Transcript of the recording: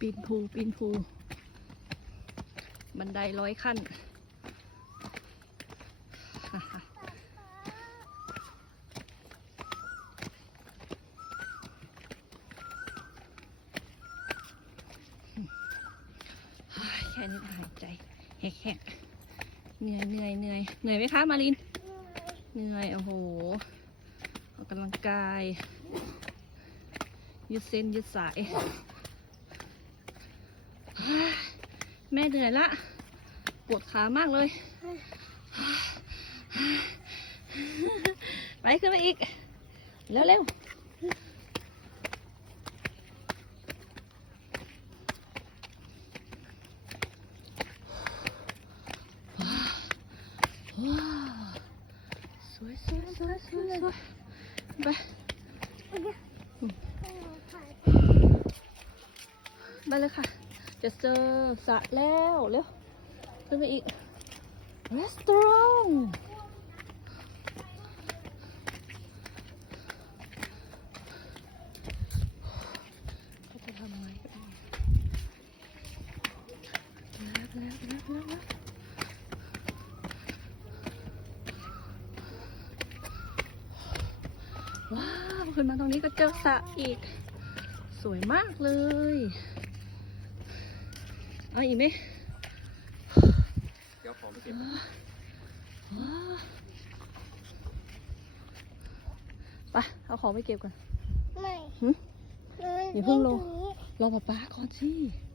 ปีนภูปีนภู บันไดร้อยขั้น แค่นี้หายใจแหกๆเหนื่อยเหนื่อยเหนื่อยเหนื่อยไหมคะ มาริน เหนื่อย โอ้โหออกกำลังกาย ยืดเส้นยืดสาย แม่เหนื่อยละ ปวดขามากเลย ไปขึ้นมาอีก เร็วเร็วสวยสวยสวยสวยสวยไปไปเลยค่ะ จะเจอสระแล้วเร็วขึ้นไปอีกรีสตอรองเขาจะทำไงกันแล้วแล้วแล้วแล้วแล้วว้าว ขึ้นมาตรงนี้ก็เจอสระอีก สวยมากเลย เอาอีกไหมเดี๋ยวของไปเก็บว้าวไปเอาของไปเก็บก่อน ไม่หึมันอย่าเพิ่งลงตรนี้รอป๊าป๊าก่อนสิม